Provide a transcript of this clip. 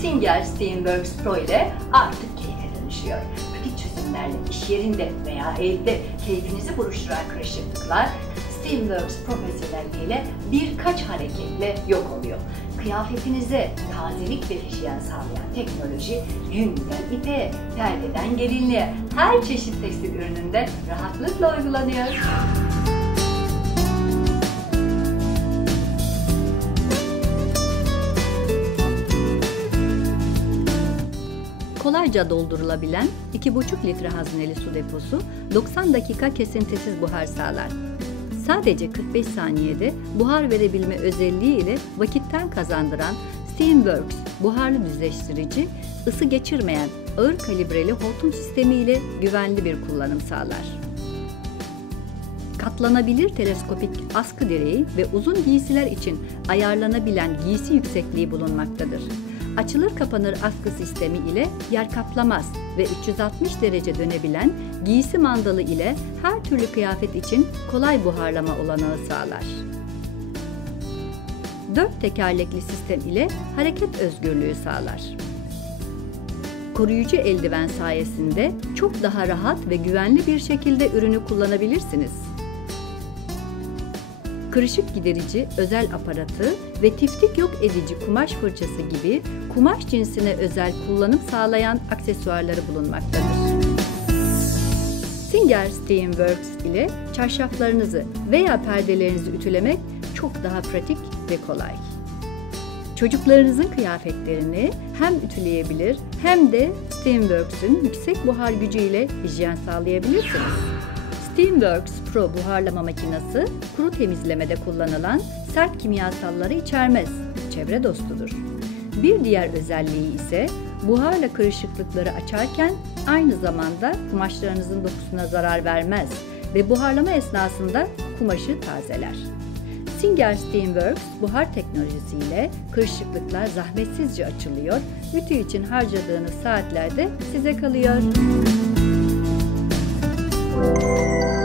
Singer Steamworks Pro ile artık keyfe dönüşüyor. Pratik çözümlerle iş yerinde veya evde keyfinizi buruşturan kırışıklıklar Steamworks Profesyonel ile birkaç hareketle yok oluyor. Kıyafetinize tazelik ve hijyen sağlayan teknoloji yünden ipe, perdeden gelinliğe her çeşit tekstil ürününde rahatlıkla uygulanıyor. Kolayca doldurulabilen 2,5 litre hazneli su deposu 90 dakika kesintisiz buhar sağlar. Sadece 45 saniyede buhar verebilme özelliği ile vakitten kazandıran Steamworks buharlı düzleştirici, ısı geçirmeyen ağır kalibreli hortum sistemi ile güvenli bir kullanım sağlar. Katlanabilir teleskopik askı direği ve uzun giysiler için ayarlanabilen giysi yüksekliği bulunmaktadır. Açılır kapanır askı sistemi ile yer kaplamaz ve 360 derece dönebilen giysi mandalı ile her türlü kıyafet için kolay buharlama olanağı sağlar. Dört tekerlekli sistem ile hareket özgürlüğü sağlar. Koruyucu eldiven sayesinde çok daha rahat ve güvenli bir şekilde ürünü kullanabilirsiniz kırışık giderici özel aparatı ve tiftik yok edici kumaş fırçası gibi kumaş cinsine özel kullanım sağlayan aksesuarları bulunmaktadır. Singer Steamworks ile çarşaflarınızı veya perdelerinizi ütülemek çok daha pratik ve kolay. Çocuklarınızın kıyafetlerini hem ütüleyebilir hem de Steamworks'ün yüksek buhar gücüyle hijyen sağlayabilirsiniz. Steamworks Pro buharlama makinesi kuru temizlemede kullanılan sert kimyasalları içermez, çevre dostudur. Bir diğer özelliği ise buharla kırışıklıkları açarken aynı zamanda kumaşlarınızın dokusuna zarar vermez ve buharlama esnasında kumaşı tazeler. Singer Steamworks buhar teknolojisiyle kırışıklıklar zahmetsizce açılıyor, ütü için harcadığınız saatlerde size kalıyor. Müzik Música